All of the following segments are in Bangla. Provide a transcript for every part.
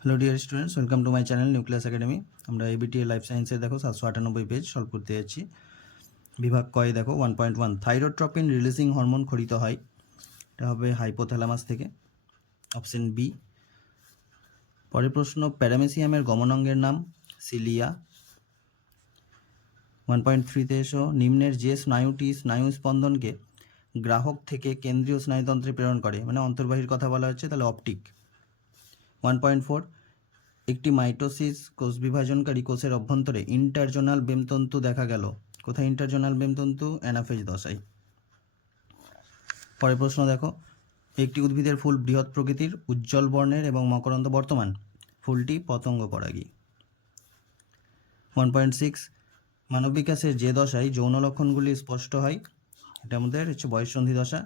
Hello dear students, welcome to my channel nucleus academy. আমরা এবিটিএ লাইফ সায়েন্সের দেখো 798 পেজ সলভ করতে যাচ্ছি। বিভাগ কয় দেখো 1.1 থাইরোট্রপিন রিলিজিং হরমোন খরিত হয়, এটা হবে হাইপোথ্যালামাস থেকে, অপশন বি। পরের প্রশ্ন, প্যারামেসিয়ামের গমনাঙ্গের নাম সিলিয়া। 1.3তে এসো, নিম্নের যে স্নায়ুটি স্নায়ু স্পন্দনকে গ্রাহক থেকে কেন্দ্রীয় স্নায়ুতন্ত্রে প্রেরণ করে, মানে অন্তর্বাহীর কথা বলা হচ্ছে, তাহলে অপটিক। 1.4 একটি মাইটোসিস কোষ বিভাজনকারী কোষের অভ্যন্তরে ইন্টারজোনাল বেমতন্তু দেখা গেল। কোথায় ইন্টারজোনাল বেমতন্তু? অ্যানাফেজ দশায়। পরের প্রশ্ন দেখো, একটি উদ্ভিদের ফুল বৃহৎ প্রকৃতির, উজ্জ্বল বর্ণের এবং মকরন্দ বর্তমান। ফুলটি পতঙ্গ পরাগী। 1.6 মানব বিকাশের যে দশায় যৌন লক্ষণগুলি স্পষ্ট হয়, এটা আমাদের হচ্ছে বয়ঃসন্ধি দশা।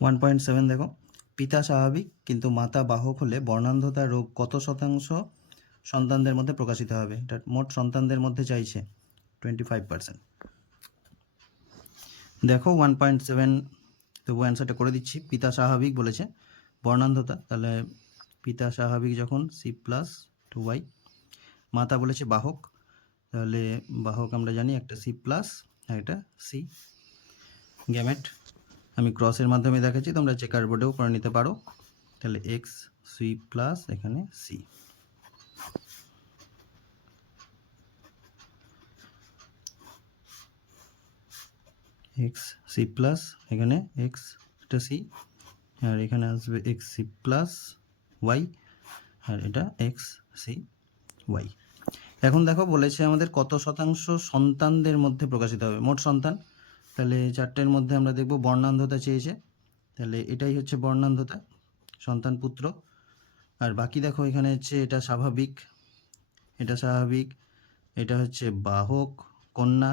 1.7 দেখো, পিতা স্বাভাবিক কিন্তু মাতা বাহক হলে বর্ণান্ধতা রোগ কত শতাংশ সন্তানদের মধ্যে প্রকাশিত হবে? এটা মোট সন্তানদের মধ্যে চাইছে 25%। দেখো 1.7, তবু অ্যান্সারটা করে দিচ্ছি। পিতা স্বাভাবিক বলেছে, বর্ণান্ধতা, তাহলে পিতা স্বাভাবিক যখন C+2Y, মাতা বলেছে বাহক, তাহলে বাহক আমরা জানি একটা C+ আর একটা C। গ্যামেট আমি ক্রসের মাধ্যমে দেখাচ্ছি, তোমরা চেকার বোর্ডেও করে নিতে পারো। তাহলে XC+, এখানে C। XC+, এখানে X এটা C, আর এখানে আসবে XC+Y, আর এটা XCY। এখন দেখো বলেছে আমাদের কত শতাংশ সন্তানদের মধ্যে প্রকাশিত হবে, মোট সন্তান। তাহলে চারটের মধ্যে আমরা দেখব বর্ণান্ধতা চেয়েছে, তাহলে এটাই হচ্ছে বর্ণান্ধতা, সন্তান পুত্র। আর বাকি দেখো এখানে হচ্ছে এটা স্বাভাবিক, এটা স্বাভাবিক, এটা হচ্ছে বাহক কন্যা,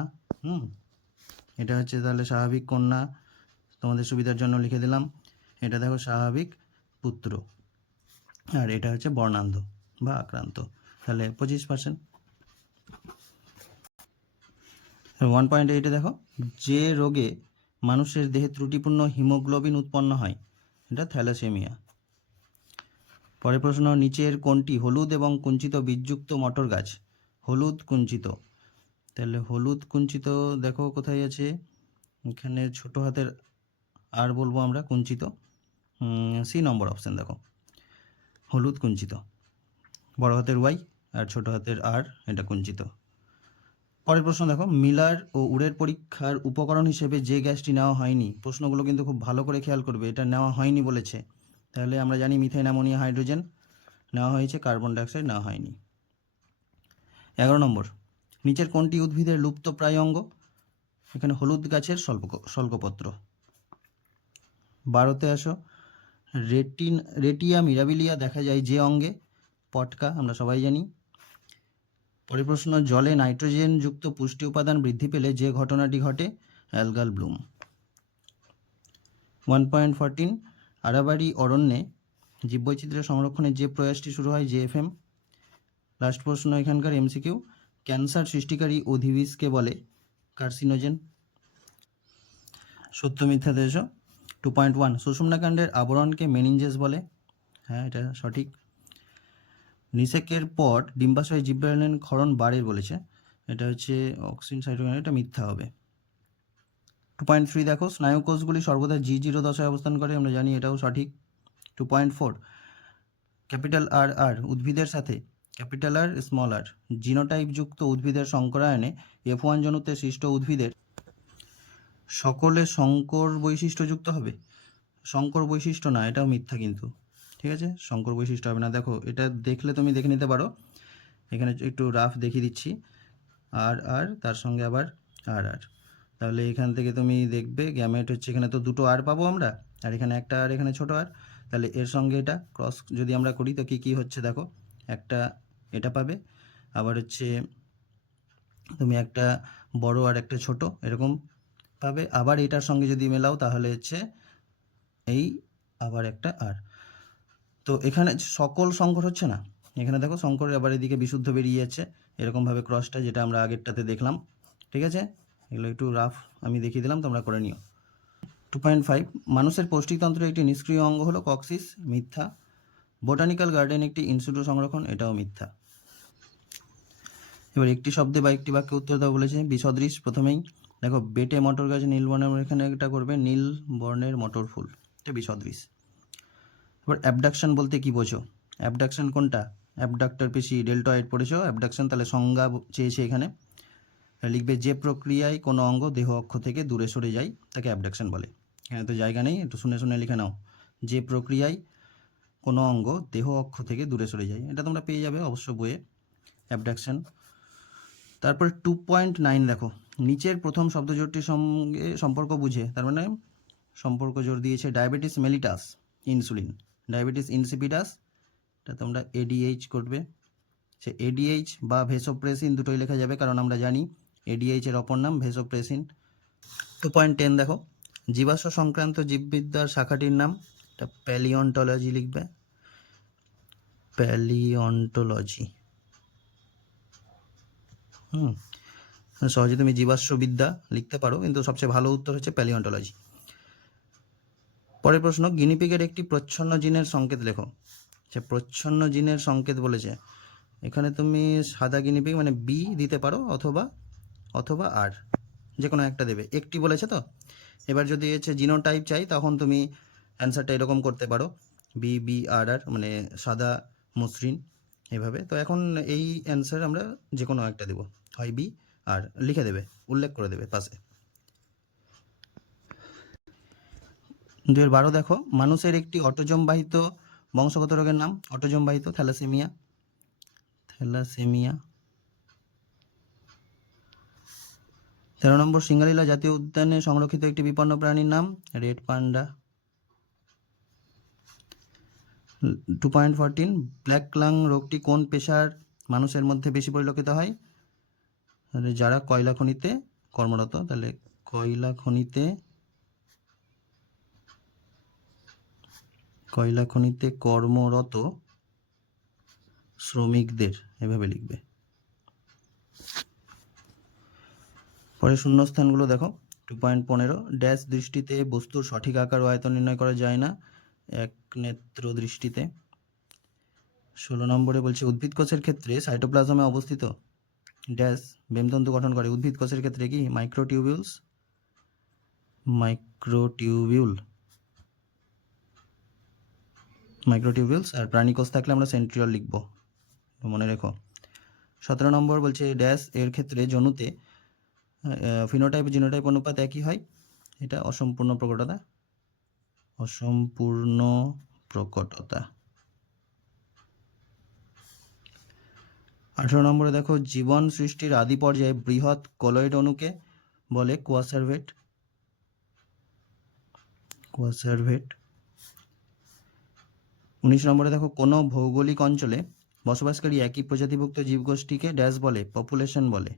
এটা হচ্ছে তাহলে স্বাভাবিক কন্যা, তোমাদের সুবিধার জন্য লিখে দিলাম। এটা দেখো স্বাভাবিক পুত্র, আর এটা হচ্ছে বর্ণান্ধ বা আক্রান্ত, তাহলে 25%। 1.8 দেখো, যে রোগে মানুষের দেহে ত্রুটিপূর্ণ হিমোগ্লোবিন উৎপন্ন হয়, এটা থ্যালাসেমিয়া। পরের প্রশ্ন, নিচের কোনটি হলুদ এবং কুঞ্চিত বীজযুক্ত মটর গাছ? হলুদ কুঞ্চিত, তাহলে হলুদ কুঞ্চিত দেখো কোথায় আছে, এখানে ছোট হাতের আর বলবো আমরা, কুঞ্চিত, সি নম্বর অপশান দেখো, হলুদ কুঞ্চিত, বড় হাতের ওয়াই আর ছোট হাতের আর, এটা কুঞ্চিত। পরের প্রশ্ন দেখো, মিলার ও উডের পরীক্ষার উপকরণ হিসেবে যে গ্যাসটি নেওয়া হয়নি, প্রশ্নগুলো কিন্তু খুব ভালো করে খেয়াল করবে, এটা নেওয়া হয়নি বলেছে, তাহলে আমরা জানি মিথেন অ্যামোনিয়া হাইড্রোজেন নেওয়া হয়েছে, কার্বন ডাইঅক্সাইড নেওয়া হয়নি। 11 নম্বর, নিচের কোনটি উদ্ভিদের লুপ্তপ্রায় অঙ্গ? এখানে হলুদ গাছের স্বল্পপত্র। 12তে আসো, রেটিয়া মিরাবিলিয়া দেখা যায় যে অঙ্গে? পটকা, আমরা সবাই জানি। পরের প্রশ্ন, জলে নাইট্রোজেন যুক্ত পুষ্টি উপাদান বৃদ্ধি পেলে যে ঘটনাটি ঘটে? Algal Bloom. 1.14 আরাবাড়ি অরণ্যে জীববৈচিত্র্য সংরক্ষণের যে প্রয়াসটি শুরু হয়? JFM। লাস্ট প্রশ্ন এখানকার MCQ, ক্যান্সার সৃষ্টিকারী উদ্ভিদকে বলে কার্সিনোজেন। সত্য মিথ্যা দেশ। 2.1 সুষুম্নাকাণ্ডের আবরণকে মেনিনজেস বলে, হ্যাঁ এটা সঠিক। নিষেকের পর ডিম্বাশয় জীববিজ্ঞানের ক্ষরণ বাড়ে বলেছে, এটা হচ্ছে অক্সিন সাইটোকাইন, এটা মিথ্যা হবে। 2.3 দেখো, স্নায়ুকোষগুলি সর্বদা G0 দশায় অবস্থান করে, আমরা জানি এটাও সঠিক। 2.4 ক্যাপিটাল আর উদ্ভিদের সাথে ক্যাপিটাল আর স্মল আর জিনোটাইপ যুক্ত উদ্ভিদের সংকরায়নে F1 জনুতে সৃষ্ট উদ্ভিদের সকলে সংকর বৈশিষ্ট্যযুক্ত হবে। সংকর বৈশিষ্ট্য না, এটাও মিথ্যা কিন্তু, ঠিক আছে, সংকর বৈশিষ্ট্য হবে না। দেখো এটা দেখলে তুমি দেখে নিতে পারো, এখানে একটু রাফ দেখিয়ে দিচ্ছি, আর তার সঙ্গে আবার আর, তাহলে এখান থেকে তুমি দেখবে গ্যামেট হচ্ছে, এখানে তো দুটো আর পাবো আমরা, আর এখানে একটা আর, এখানে ছোট আর, তাহলে এর সঙ্গে এটা ক্রস যদি আমরা করি তো কি হচ্ছে দেখো, একটা এটা পাবে, আবার হচ্ছে তুমি একটা বড় আর একটা ছোট এরকম পাবে, আবার এটার সঙ্গে যদি মেলাও তাহলে হচ্ছে এই আবার একটা আর। তো এখানে সকল সংকর হচ্ছে না, এখানে দেখো সংকর আবার এদিকে বিশুদ্ধ বেরিয়ে যাচ্ছে, এরকমভাবে ক্রসটা যেটা আমরা আগেরটাতে দেখলাম, ঠিক আছে। এগুলো একটু রাফ আমি দেখিয়ে দিলাম, তোমরা করে নিও। 2.5 মানুষের পৌষ্টিকতন্ত্রের একটি নিষ্ক্রিয় অঙ্গ হলো কক্সিস, মিথ্যা। বোটানিক্যাল গার্ডেন একটি ইনস্টিটিউট সংরক্ষণ, এটাও মিথ্যা। এবার একটি শব্দে বা একটি বাক্যে উত্তর দাও বলেছে। বিসদৃশ প্রথমেই দেখো, বেটে মটর গাছ নীল বর্ণের, এখানে এটা করবে নীল বর্ণের মটর ফুল, এটা বিসদৃশ। এবার অ্যাবডাকশন বলতে কি বোঝো? অ্যাবডাকশন কোনটা? অ্যাবডাক্টর পেশি ডেল্টয়েড পড়েছো, অ্যাবডাকশন তাহলে সংজ্ঞা চেয়েছে এখানে, লিখবে যে প্রক্রিয়ায় কোনো অঙ্গ দেহ অক্ষ থেকে দূরে সরে যায় তাকে অ্যাবডাকশন বলে। এখানে তো জায়গা নেই, একটু শুনে শুনে লিখে নাও। যে প্রক্রিয়ায় কোনো অঙ্গ দেহ অক্ষ থেকে দূরে সরে যায়, এটা তোমরা পেয়ে যাবে অবশ্য বইয়ে, অ্যাবডাকশন। তারপরে 2.9 দেখো, নিচের প্রথম শব্দজোড়টির সঙ্গে সম্পর্ক বুঝে, তার মানে সম্পর্ক জোর দিয়েছে diabetes mellitus insulin, diabetes insipidus, এটা তোমরা এডিএইচ করবে। সে এডিএইচ বা ভেসোপ্রেসিন দুটোই লেখা যাবে, কারণ আমরা জানি এডিএইচ এর অপর নাম ভেসোপ্রেসিন। 2.10 দেখো, জীবাশ্ম সংক্রান্ত জীববিদ্যার শাখাটির নাম, এটা প্যালিওন্টোলজি লিখবে, প্যালিওন্টোলজি। সহজে তুমি জীবাশ্মবিদ্যা লিখতে পারো, কিন্তু সবচেয়ে ভালো উত্তর হচ্ছে প্যালিওন্টোলজি। পরের প্রশ্ন, গিনিপিগের একটি প্রচ্ছন্ন জিনের সংকেত লেখো। সে প্রচ্ছন্ন জিনের সংকেত বলেছে, এখানে তুমি সাদা গিনিপিগ মানে বি দিতে পারো, অথবা আর, যে কোনো একটা দেবে, একটি বলেছে তো। এবার যদি হচ্ছে জিনোটাইপ চাই, তখন তুমি অ্যান্সারটা এরকম করতে পারো, BBR মানে সাদা মসৃণ, এভাবে। তো এখন এই অ্যান্সার আমরা যে কোনো একটা দেবো, হয় বি আর, লিখে দেবে, উল্লেখ করে দেবে পাশে। 2.12 দেখো, মানুষের একটি অটোজোম বাহিত বংশগত রোগের নাম, অটোজোম বাহিত থ্যালাসেমিয়া। 13 নম্বর, সিঙ্গালীলা জাতীয় উদ্যানে সংরক্ষিত একটি বিপন্ন প্রাণীর নাম, রেড পান্ডা। 2.14, ব্ল্যাক লাং রোগটি কোন পেশার মানুষের মধ্যে বেশি পরিলক্ষিত হয়? যারা কয়লা খনিতে কর্মরত, তাহলে কয়লা খনিতে কর্মরত শ্রমিকদের, এভাবে লিখবে। পরে শূন্যস্থানগুলো দেখো। 2.15, ড্যাশ দৃষ্টিতে বস্তুর সঠিক আকার ও আয়তন নির্ণয় করা যায় না, এক নেত্র দৃষ্টিতে। 16 নম্বরে বলছে, উদ্ভিদ কোষের ক্ষেত্রে সাইটোপ্লাজমে অবস্থিত ড্যাশ বেমতন্তু গঠন করে, উদ্ভিদ কোষের ক্ষেত্রে কি? মাইক্রোটিউবিউলস, আর প্রাণী কোষ থাকলে আমরা সেন্ট্রিওল লিখব, মনে রেখো। 17 নম্বর বলছে, ড্যাশ এর ক্ষেত্রে জনুতে ফিনোটাইপ জিনোটাইপ অনুপাত একই হয়, এটা অসম্পূর্ণ প্রকটতা। 18 নম্বরে দেখো, জীবন সৃষ্টির আদি পর্যায়ে বৃহৎ কলয়েড অণুকে বলে কোয়াসার্ভেট। 19 নম্বরে দেখো, কোনো ভৌগোলিক অঞ্চলে বসবাসকারী একই প্রজাতিভুক্ত জীবগোষ্ঠীকে ড্যাশ বলে? পপুলেশন বলে।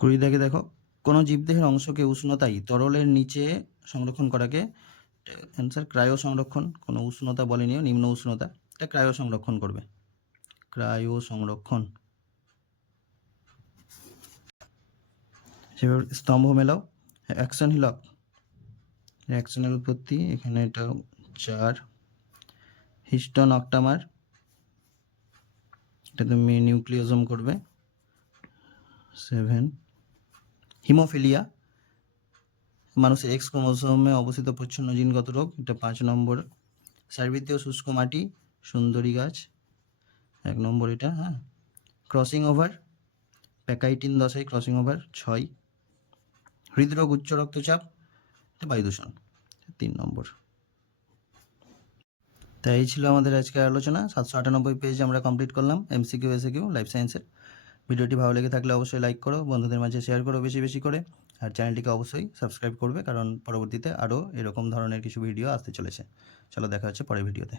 20 দাগে দেখো, কোনো জীবদেহের অংশকে উষ্ণতায় তরলের নিচে সংরক্ষণ করাকে, অ্যান্সার ক্রায়ো সংরক্ষণ, কোনো উষ্ণতা বলেনিও, নিম্ন উষ্ণতা, এটা ক্রায়ো সংরক্ষণ করবে, ক্রায়ো সংরক্ষণ। সেভাবে স্তম্ভ মেলাও। অ্যাকশন হিলক, অ্যাকশনের উৎপত্তি, এখানে এটা 4। হিস্টন অক্টামার, এটা তুমি নিউক্লিওজোম করবে, 7। হিমোফিলিয়া, মানুষের এক্স ক্রোমোসোমে অবস্থিত প্রচ্ছন্ন জিনগত রোগ, এটা 5 নম্বর। সার্বিত্রীয় শুষ্ক মাটি, সুন্দরী গাছ, 1 নম্বর এটা, হ্যাঁ। ক্রসিং ওভার, প্যাকাইটিন দশায় ক্রসিং ওভার, 6। হৃদরোগ, উচ্চ রক্তচাপ, বায়ু দূষণ, 3 নম্বর। তাই এই ছিল আমাদের আজকের আলোচনা। 798 পেজ আমরা কমপ্লিট করলাম, MCQ SAQ লাইফ সায়েন্সের। ভিডিওটি ভালো লেগে থাকলে অবশ্যই লাইক করো, বন্ধুদের মাঝে শেয়ার করো বেশি বেশি করে, আর চ্যানেলটিকে অবশ্যই সাবস্ক্রাইব করবে, কারণ পরবর্তীতে আরও এরকম ধরনের কিছু ভিডিও আসতে চলেছে। চলো, দেখা হচ্ছে পরের ভিডিওতে।